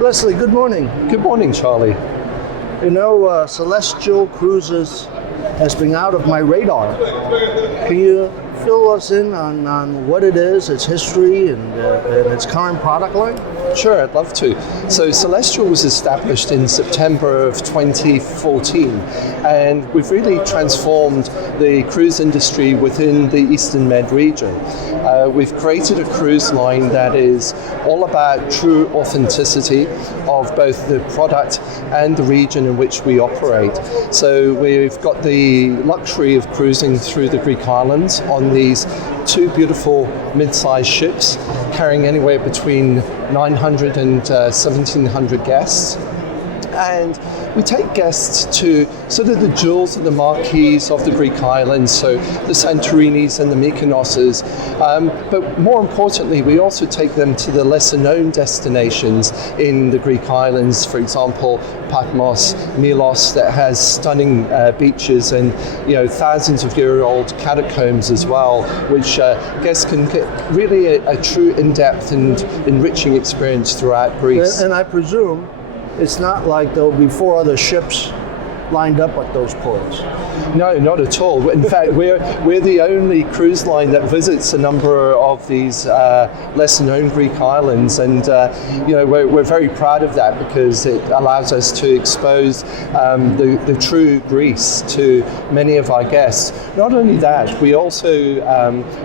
Leslie, good morning. Good morning, Charlie. You know, Celestyal Cruises has been out of my radar. Can you fill us in on what it is, its history, and its current product line? Sure, I'd love to. So Celestyal was established in September of 2014, and we've really transformed the cruise industry within the Eastern Med region. We've created a cruise line that is all about true authenticity of both the product and the region in which we operate. So we've got the luxury of cruising through the Greek islands on these two beautiful mid-sized ships carrying anywhere between 900 and 1,700 guests. And we take guests to sort of the jewels and the marquees of the Greek islands, so the Santorinis and the Mykonoses. But more importantly, we also take them to the lesser known destinations in the Greek islands, for example, Patmos, Milos, that has stunning beaches and thousands of year old catacombs as well, which guests can get really a true in-depth and enriching experience throughout Greece. And I presume it's not like there'll be 4 other ships lined up at those ports. No, not at all. In fact, we're the only cruise line that visits a number of these lesser-known Greek islands, and we're very proud of that because it allows us to expose the true Greece to many of our guests. Not only that, we also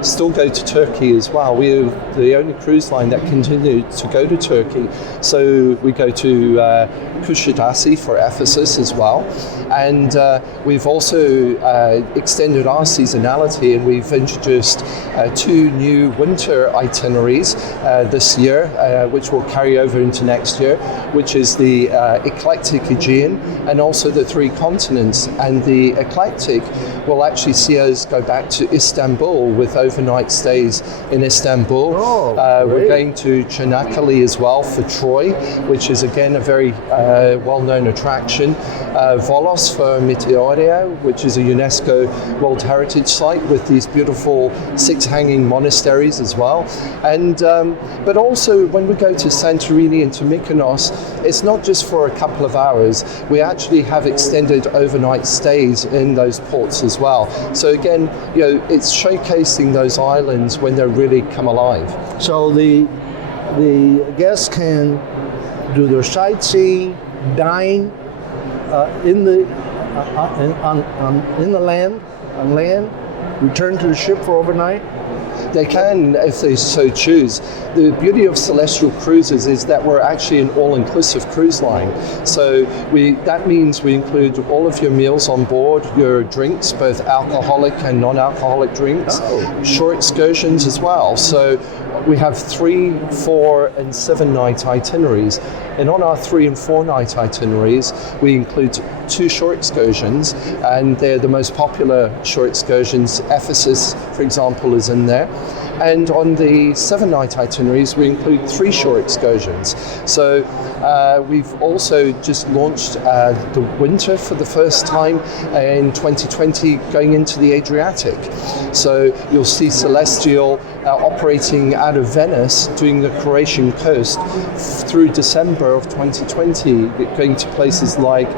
still go to Turkey as well. We're the only cruise line that continued to go to Turkey. So we go to Kuşadası for Ephesus as well. And we've also extended our seasonality, and we've introduced 2 new winter itineraries this year, which will carry over into next year, which is the eclectic Aegean and also the 3 continents. And the eclectic will actually see us go back to Istanbul with overnight stays in Istanbul. We're going to Çanakkale as well for Troy, which is again a very well-known attraction. Volos for Meteoria, which is a UNESCO World Heritage Site with these beautiful 6 hanging monasteries as well. And but also when we go to Santorini and to Mykonos, it's not just for a couple of hours. We actually have extended overnight stays in those ports as well. So again, it's showcasing those islands when they really come alive. So the guests can do their sightseeing, dine in the land, return to the ship for overnight. They can, if they so choose. The beauty of Celestyal Cruises is that we're actually an all-inclusive cruise line. So that means we include all of your meals on board, your drinks, both alcoholic and non-alcoholic drinks, shore excursions as well. So we have 3, 4, and 7-night itineraries. And on our 3 and 4 night itineraries, we include 2 shore excursions, and they're the most popular shore excursions. Ephesus, for example, is in there. And on the 7-night itineraries, we include 3 shore excursions. So we've also just launched the winter for the first time in 2020, going into the Adriatic. So you'll see Celestyal operating out of Venice, doing the Croatian coast through December of 2020, going to places like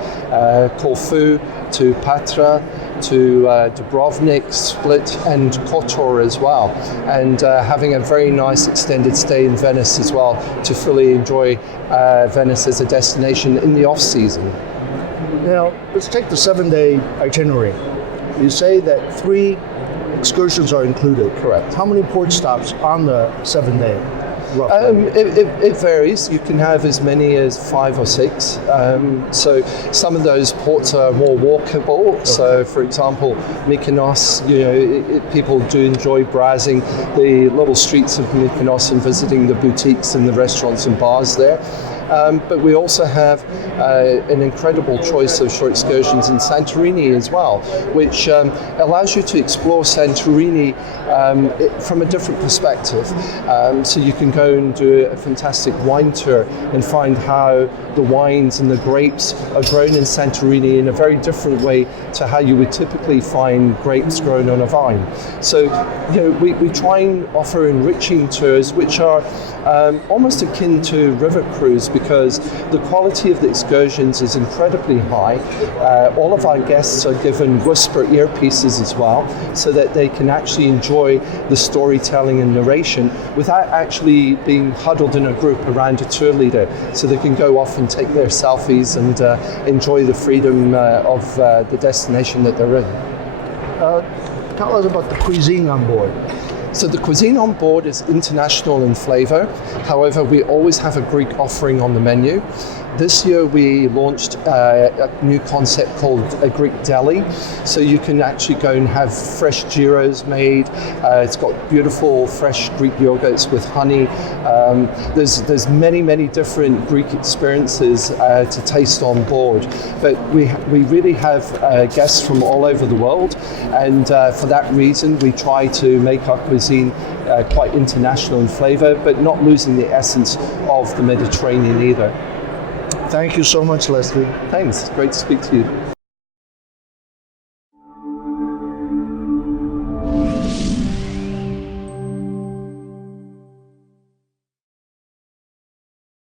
Corfu, to Patra, to Dubrovnik, Split, and Kotor as well, and having a very nice extended stay in Venice as well to fully enjoy Venice as a destination in the off-season. Now, let's take the 7-day itinerary. You say that 3 excursions are included. Correct. How many port stops on the 7-day? It varies. You can have as many as 5 or 6. So some of those ports are more walkable. Okay. So, for example, Mykonos, people do enjoy browsing the little streets of Mykonos and visiting the boutiques and the restaurants and bars there. But we also have an incredible choice of short excursions in Santorini as well, which allows you to explore Santorini from a different perspective. So you can go and do a fantastic wine tour and find how the wines and the grapes are grown in Santorini in a very different way to how you would typically find grapes grown on a vine. So, we try and offer enriching tours which are almost akin to river cruise, because the quality of the excursions is incredibly high. All of our guests are given whisper earpieces as well, so that they can actually enjoy the storytelling and narration without actually being huddled in a group around a tour leader, so they can go off and take their selfies and enjoy the freedom of the destination that they're in. Tell us about the cuisine on board. So the cuisine on board is international in flavour. However, we always have a Greek offering on the menu. This year we launched a new concept called a Greek deli. So you can actually go and have fresh gyros made. It's got beautiful fresh Greek yogurts with honey. There's many different Greek experiences to taste on board. But we really have guests from all over the world, and for that reason we try to make our cuisine quite international in flavour, but not losing the essence of the Mediterranean either. Thank you so much, Leslie. Thanks. Great to speak to you.